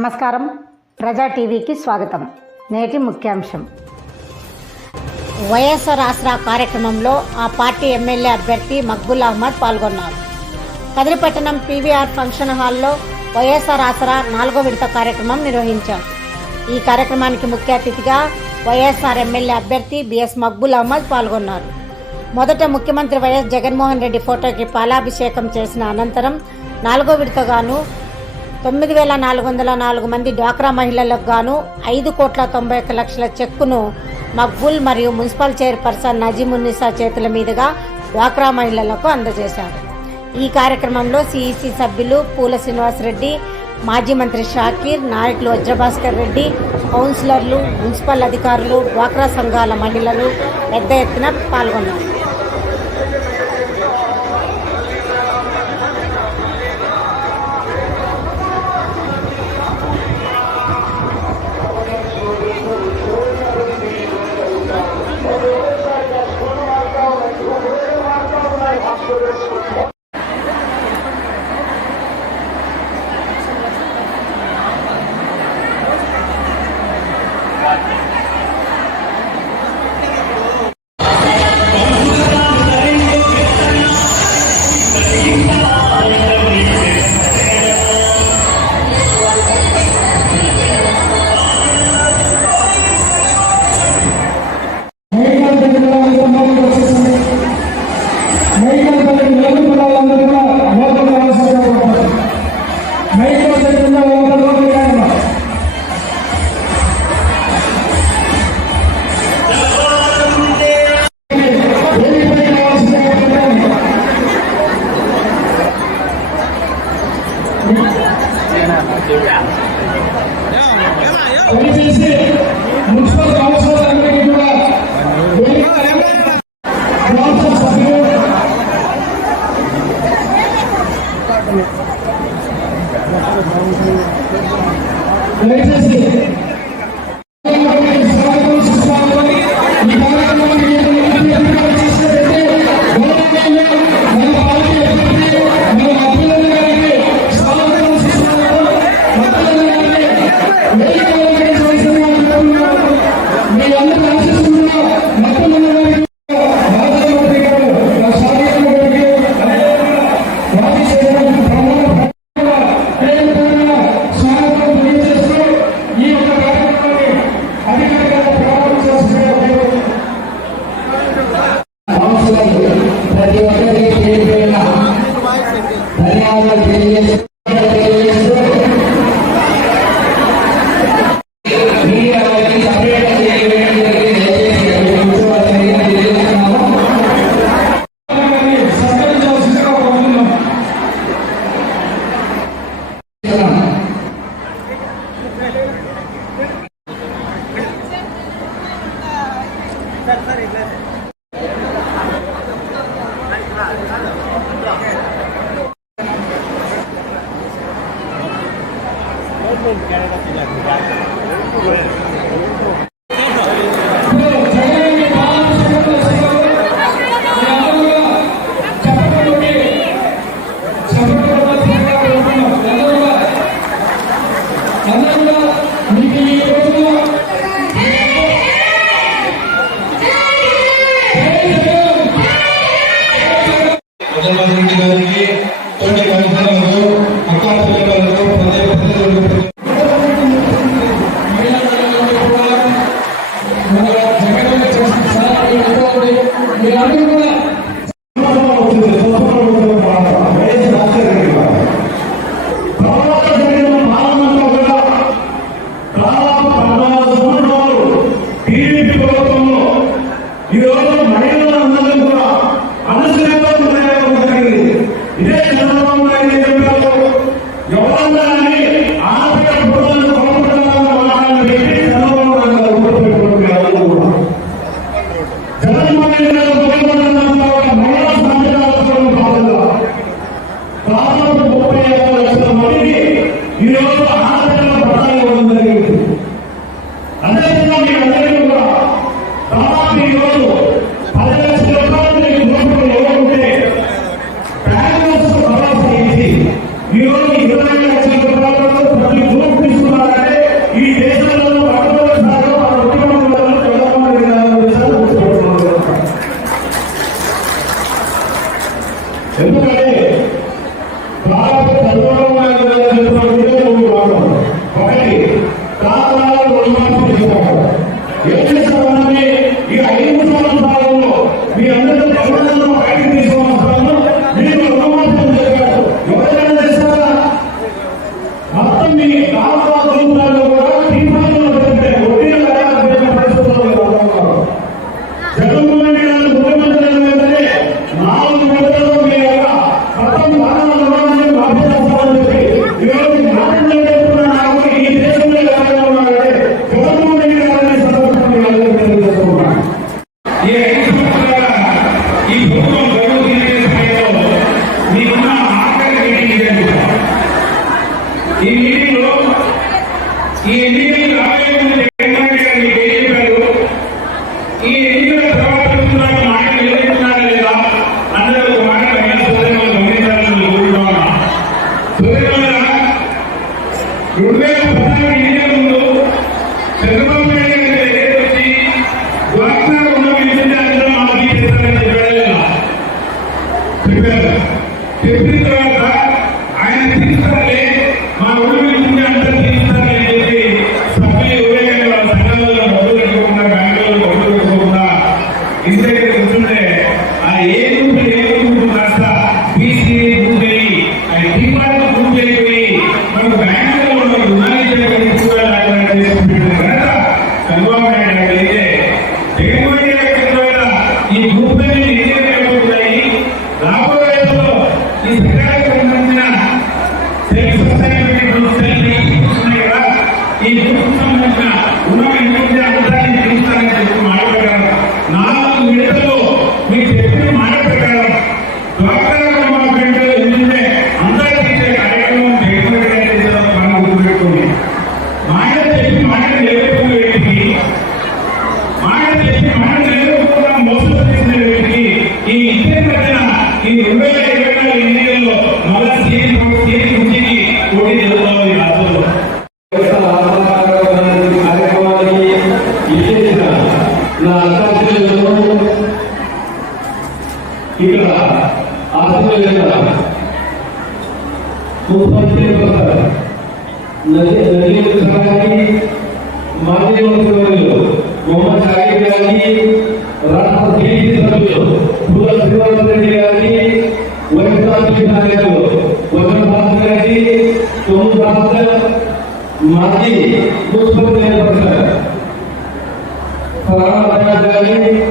నమస్కారం. ప్రజా టీవీకి స్వాగతం. నేటి ముఖ్యాంశం. వైఎస్ఆర్ ఆసరా కార్యక్రమంలో ఆ పార్టీ ఎమ్మెల్యే అభ్యర్థి మక్బుల్ అహ్మద్ పాల్గొన్నారు. కదిరిపట్టణం పీవీఆర్ ఫంక్షన్ హాల్లో వైఎస్ఆర్ ఆసరా నాలుగో విడత కార్యక్రమం నిర్వహించారు. ఈ కార్యక్రమానికి ముఖ్య అతిథిగా వైఎస్ఆర్ ఎమ్మెల్యే అభ్యర్థి బిఎస్ మక్బుల్ అహ్మద్ పాల్గొన్నారు. మొదట ముఖ్యమంత్రి వైఎస్ జగన్మోహన్ రెడ్డి ఫోటోకి పాలాభిషేకం చేసిన అనంతరం నాలుగో విడతగాను తొమ్మిది వేల నాలుగు వందల నాలుగు మంది డ్వాక్రా మహిళలకు గాను ఐదు కోట్ల తొంభై ఒక్క లక్షల చెక్కును మక్బుల్ మరియు మున్సిపల్ చైర్పర్సన్ నజీమున్నిసా చేతుల మీదుగా డ్వాక్రా మహిళలకు అందజేశారు. ఈ కార్యక్రమంలో సిఈసి సభ్యులు పూల శ్రీనివాసరెడ్డి మాజీ మంత్రి షాకీర్ నాయకులు వజ్రభాస్కర్ రెడ్డి కౌన్సిలర్లు మున్సిపల్ అధికారులు డ్వాక్రా సంఘాల మహిళలు పెద్ద ఎత్తున పాల్గొన్నారు. యోహాన్ ఎందుకంటే माननीय मंत्रिवर्य गोमा साहिब यांनी राष्ट्रपती सभ्य पुरस्कृत यांनी वैशाखी नागरिक वनभास यांनी सोमदास माजी मुख्यमंत्री प्रसाद फरार यांनी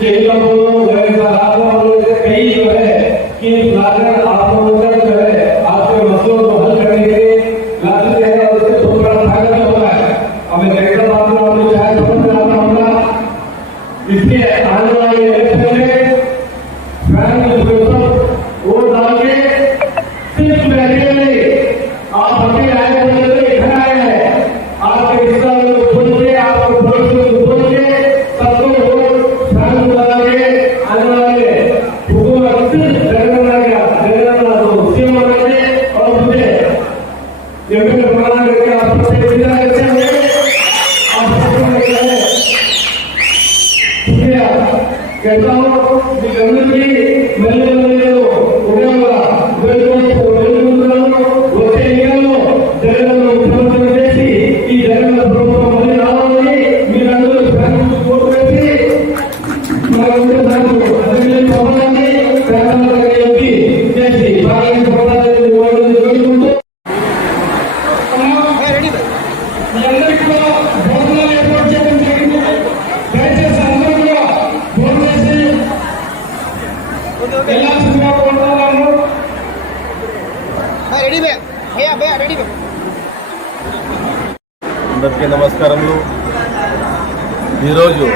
यही हम लोग कई जो है कि आप लोगों का అందరికీ నమస్కారములు. ఈరోజు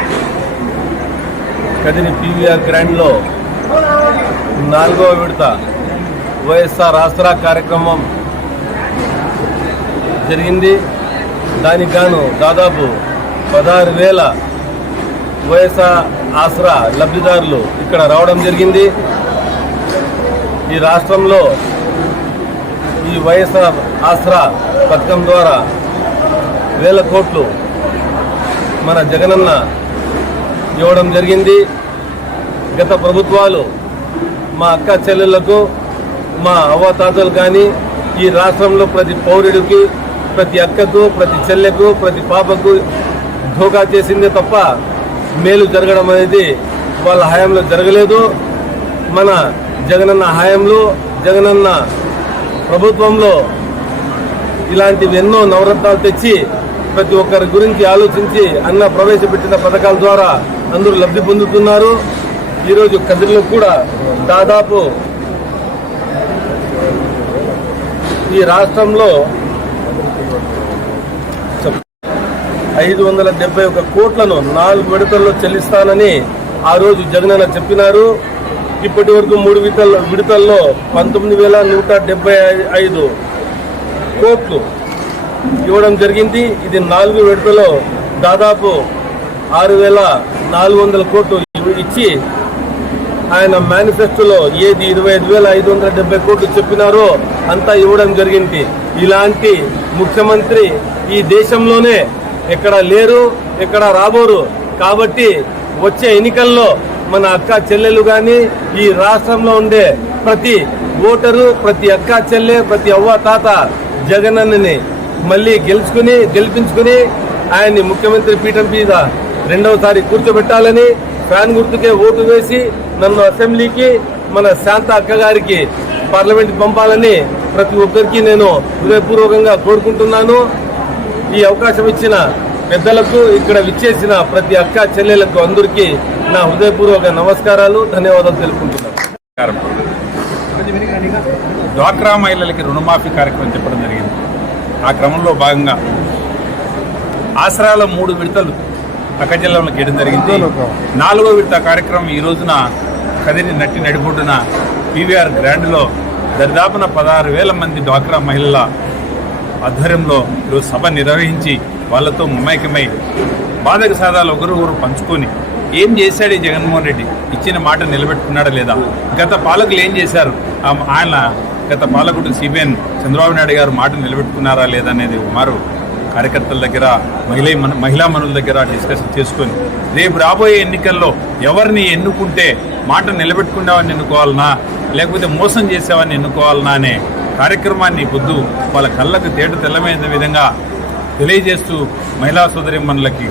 కదిరి పీవీఆర్ గ్రాండ్లో నాలుగవ విడత వైఎస్ఆర్ ఆసరా కార్యక్రమం జరిగింది. దానికి గాను దాదాపు పదహారు వేల వైఎస్ఆర్ ఆసరా లబ్ధిదారులు ఇక్కడ రావడం జరిగింది. ఈ రాష్ట్రంలో ఈ వైఎస్ఆర్ ఆసరా పథకం ద్వారా వేల కోట్లు మన జగనన్న ఇవ్వడం జరిగింది. గత ప్రభుత్వాలు మా అక్క చెల్లెళ్ళకు మా అవ్వతాతలు కానీ ఈ రాష్ట్రంలో ప్రతి పౌరుడికి ప్రతి అక్కకు ప్రతి చెల్లెకు ప్రతి పాపకు ధోకా చేసిందే తప్ప మేలు జరగడం అనేది వాళ్ళ హయాంలో జరగలేదు. మన జగనన్న హయాంలో జగనన్న ప్రభుత్వంలో ఇలాంటివి ఎన్నో నవరత్నాలు తెచ్చి ప్రతి ఒక్కరి గురించి ఆలోచించి అన్న ప్రవేశపెట్టిన పథకాల ద్వారా అందరూ లబ్ధి పొందుతున్నారు. ఈరోజు కదిరిలో కూడా దాదాపు ఈ రాష్ట్రంలో ఐదు వందల డెబ్బై ఒక కోట్లను నాలుగు విడతల్లో చెల్లిస్తానని ఆ రోజు జగనన్న చెప్పినారు. ఇప్పటి వరకు మూడు విడతల్లో విడతల్లో పంతొమ్మిది వేల నూట డెబ్బై ఐదు కోట్లు ఇవ్వడం జరిగింది. ఇది నాలుగు విడతలో దాదాపు ఆరు వేల నాలుగు వందల కోట్లు ఇచ్చి ఆయన మేనిఫెస్టోలో ఏది ఇరవై ఐదు వేల ఐదు వందల డెబ్బై కోట్లు చెప్పినారో అంతా ఇవ్వడం జరిగింది. ఇలాంటి ముఖ్యమంత్రి ఈ దేశంలోనే ఎక్కడ లేరు ఎక్కడ రాబోరు. కాబట్టి వచ్చే ఎన్నికల్లో మన అక్క చెల్లెలు కానీ ఈ రాష్ట్రంలో ఉండే ప్రతి ఓటరు ప్రతి అక్క చెల్లె ప్రతి అవ్వ తాత జగనన్నని మళ్ళీ గెలుచుకుని గెలిపించుకుని ఆయన్ని ముఖ్యమంత్రి పీఠం మీద రెండవసారి కూర్చోబెట్టాలని ఫ్యాన్ గుర్తుకే ఓటు వేసి నన్ను అసెంబ్లీకి మన శాంత అక్క గారికి పార్లమెంట్ పంపాలని ప్రతి ఒక్కరికి నేను హృదయపూర్వకంగా కోరుకుంటున్నాను. ఈ అవకాశం ఇచ్చిన పెద్దలకు ఇక్కడ విచ్చేసిన ప్రతి అక్క చెల్లెలకు అందరికీ నా హృదయపూర్వక నమస్కారాలు ధన్యవాదాలు తెలుపుకుంటున్నాను. డ్వాక్రా మహిళలకి రుణమాఫీ కార్యక్రమం చెప్పడం జరిగింది. ఆ క్రమంలో భాగంగా ఆసరాల మూడు విడతలు పక్క జిల్లాలో చేయడం జరిగింది. నాలుగో విడత కార్యక్రమం ఈ రోజున కదిరి నట్టి నడిబొడ్డున పీవీఆర్ గ్రాండ్లో దరిదాపున పదహారు వేల మంది డ్వాక్రా మహిళల ఆధ్వర్యంలో ఈరోజు సభ నిర్వహించి వాళ్ళతో మమైకమై బాధక సాధాలు ఒకరికొకరు పంచుకొని ఏం చేశాడు ఈ జగన్మోహన్ రెడ్డి? ఇచ్చిన మాట నిలబెట్టుకున్నాడా లేదా? గత పాలకులు ఏం చేశారు? ఆ- ఆయన గత పాలకుడు సిబిఎన్ చంద్రబాబు నాయుడు గారు మాట నిలబెట్టుకున్నారా లేదా అనేది మారు కార్యకర్తల దగ్గర మహిళ మహిళా మనుల దగ్గర డిస్కషన్ చేసుకొని రేపు రాబోయే ఎన్నికల్లో ఎవరిని ఎన్నుకుంటే మాట నిలబెట్టుకున్నావని ఎన్నుకోవాలనా? లేకపోతే మోసం చేసేవాడిని ఎన్నుకోవాలనా అనే కార్యక్రమాన్ని పొద్దు వాళ్ళ కళ్ళకు తేట తెల్లమైన విధంగా తెలియజేస్తూ మహిళా సోదరిమణులకి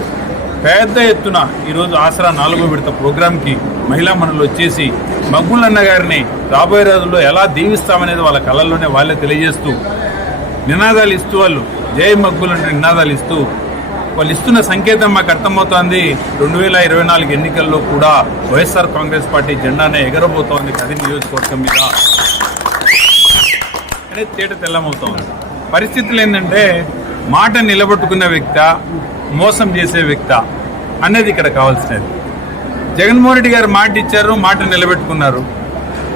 పెద్ద ఎత్తున ఈరోజు ఆసరా నాలుగో విడత ప్రోగ్రాంకి మహిళా మనులు వచ్చేసి మగ్గులన్న గారిని రాబోయే రోజుల్లో ఎలా దీవిస్తామనేది వాళ్ళ కళల్లోనే వాళ్ళే తెలియజేస్తూ నినాదాలు ఇస్తూ వాళ్ళు జై మగ్గులంటే నినాదాలు ఇస్తూ వాళ్ళు ఇస్తున్న సంకేతం మాకు అర్థమవుతోంది. రెండు వేల ఇరవై నాలుగు ఎన్నికల్లో కూడా వైఎస్ఆర్ కాంగ్రెస్ పార్టీ జెండానే ఎగరబోతోంది కది నియోజకవర్గం మీద. అనేది తేట తెల్లమవుతోంది. పరిస్థితులు ఏంటంటే మాట నిలబెట్టుకున్న వ్యక్త మోసం చేసే వ్యక్త అనేది ఇక్కడ కావాల్సినది. జగన్మోహన్ రెడ్డి గారు మాట ఇచ్చారు మాట నిలబెట్టుకున్నారు.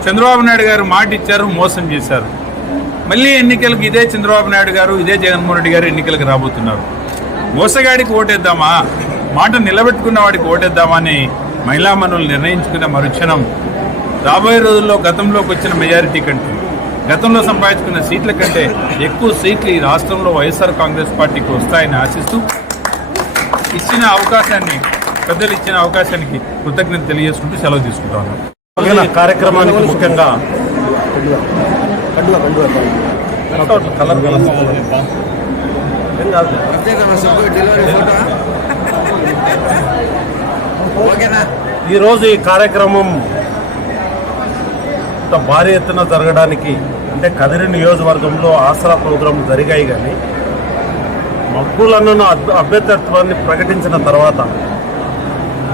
చంద్రబాబు నాయుడు గారు మాట ఇచ్చారు మోసం చేశారు. మళ్ళీ ఎన్నికలకు ఇదే చంద్రబాబు నాయుడు గారు ఇదే జగన్మోహన్ రెడ్డి గారు ఎన్నికలకు రాబోతున్నారు. మోసగాడికి ఓటేద్దామా? మాట నిలబెట్టుకున్న వాడికి ఓటేద్దామా అని మహిళా మనులు నిర్ణయించుకున్న మరుక్షణం రాబోయే రోజుల్లో గతంలోకి వచ్చిన మెజారిటీ కంటే గతంలో సంపాదించుకున్న సీట్ల కంటే ఎక్కువ సీట్లు ఈ రాష్ట్రంలో వైఎస్ఆర్ కాంగ్రెస్ పార్టీకి వస్తాయని ఆశిస్తూ ఇచ్చిన అవకాశాన్ని పెద్దలు ఇచ్చిన అవకాశానికి కృతజ్ఞత తెలియజేసుకుంటూ సెలవు తీసుకుంటాను ఈ కార్యక్రమానికి ముఖ్యంగా కలర్ కలర్ ఏం కాదు. ఈరోజు ఈ కార్యక్రమం ఇంత భారీ ఎత్తున జరగడానికి అంటే కదిరి నియోజకవర్గంలో ఆసరా ప్రోగ్రాం జరిగాయి కానీ మక్కులన్నను అభ్య- అభ్యర్థిత్వాన్ని ప్రకటించిన తర్వాత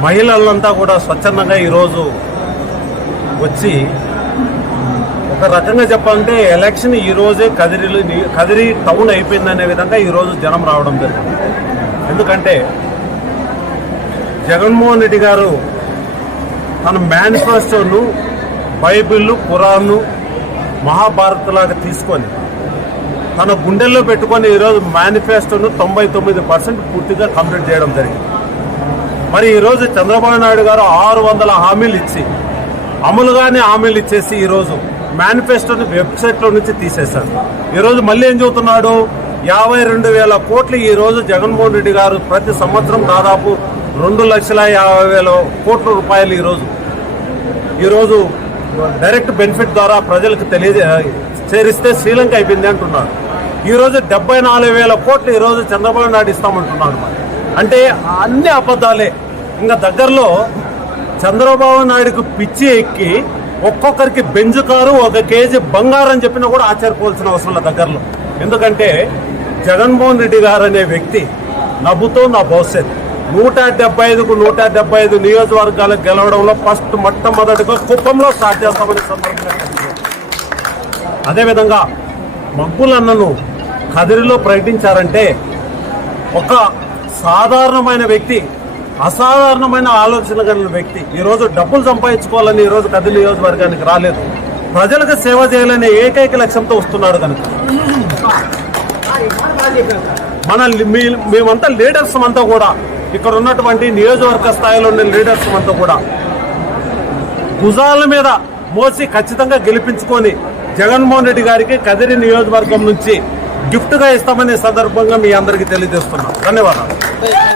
మహిళలంతా కూడా స్వచ్ఛందంగా ఈరోజు వచ్చి ఒక రకంగా చెప్పాలంటే ఎలక్షన్ ఈరోజే కదిరిలు కదిరి కదిరి టౌన్ అయిపోయిందనే విధంగా ఈరోజు జనం రావడం జరిగింది. ఎందుకంటే జగన్మోహన్ రెడ్డి గారు తన మేనిఫెస్టోను బైబిల్ ఖురాన్ను మహాభారత్ లాగా తీసుకొని తన గుండెల్లో పెట్టుకొని ఈరోజు మేనిఫెస్టోను తొంభై తొమ్మిది పర్సెంట్ పూర్తిగా కంప్లీట్ చేయడం జరిగింది. మరి ఈరోజు చంద్రబాబు నాయుడు గారు ఆరు వందల హామీలు ఇచ్చి అమలుగానే హామీలు ఇచ్చేసి ఈరోజు మేనిఫెస్టోని వెబ్సైట్లో నుంచి తీసేశారు. ఈరోజు మళ్ళీ ఏం చెబుతున్నాడు? యాభై రెండు వేల కోట్లు ఈరోజు జగన్మోహన్ రెడ్డి గారు ప్రతి సంవత్సరం దాదాపు రెండు లక్షల యాభై వేల కోట్ల రూపాయలు ఈరోజు ఈరోజు డైరెక్ట్ బెనిఫిట్ ద్వారా ప్రజలకు తెలియజే చేరిస్తే శ్రీలంక అయిపోయింది అంటున్నారు. ఈరోజు డెబ్బై నాలుగు వేల కోట్లు ఈరోజు చంద్రబాబు నాయుడు ఇస్తామంటున్నారు అంటే అన్ని అబద్ధాలే. ఇంకా దగ్గరలో చంద్రబాబు నాయుడుకు పిచ్చి ఎక్కి ఒక్కొక్కరికి బెంజు కారు ఒక కేజీ బంగారం అని చెప్పినా కూడా ఆశ్చర్యపోవాల్సిన అవసరం లేదు దగ్గరలో. ఎందుకంటే జగన్మోహన్ రెడ్డి గారు అనే వ్యక్తి నవ్వుతో నా భవిష్యత్ నూట డెబ్బై ఐదుకు నూట డెబ్బై ఐదు నియోజకవర్గాలకు గెలవడంలో ఫస్ట్ మొట్టమొదటిగా కుప్పంలో స్టార్ట్ చేస్తామని అదేవిధంగా మగ్గులన్నను కదిరిలో ప్రకటించారంటే ఒక సాధారణమైన వ్యక్తి అసాధారణమైన ఆలోచన కలిగిన వ్యక్తి ఈరోజు డబ్బులు సంపాదించుకోవాలని ఈరోజు కదిరి నియోజకవర్గానికి రాలేదు. ప్రజలకు సేవ చేయాలనే ఏకైక లక్ష్యంతో వస్తున్నాడు కనుక. మన మీ- మేమంతా లీడర్స్ అంతా కూడా ఇక్కడ ఉన్నటువంటి నియోజకవర్గ స్థాయిలో ఉన్న లీడర్స్ అంతా కూడా భుజాల మీద మోసి ఖచ్చితంగా గెలిపించుకొని జగన్మోహన్ రెడ్డి గారికి కదిరి నియోజకవర్గం నుంచి గిఫ్ట్గా ఇస్తామనే సందర్భంగా మీ అందరికీ తెలియజేస్తున్నాం. ధన్యవాదాలు.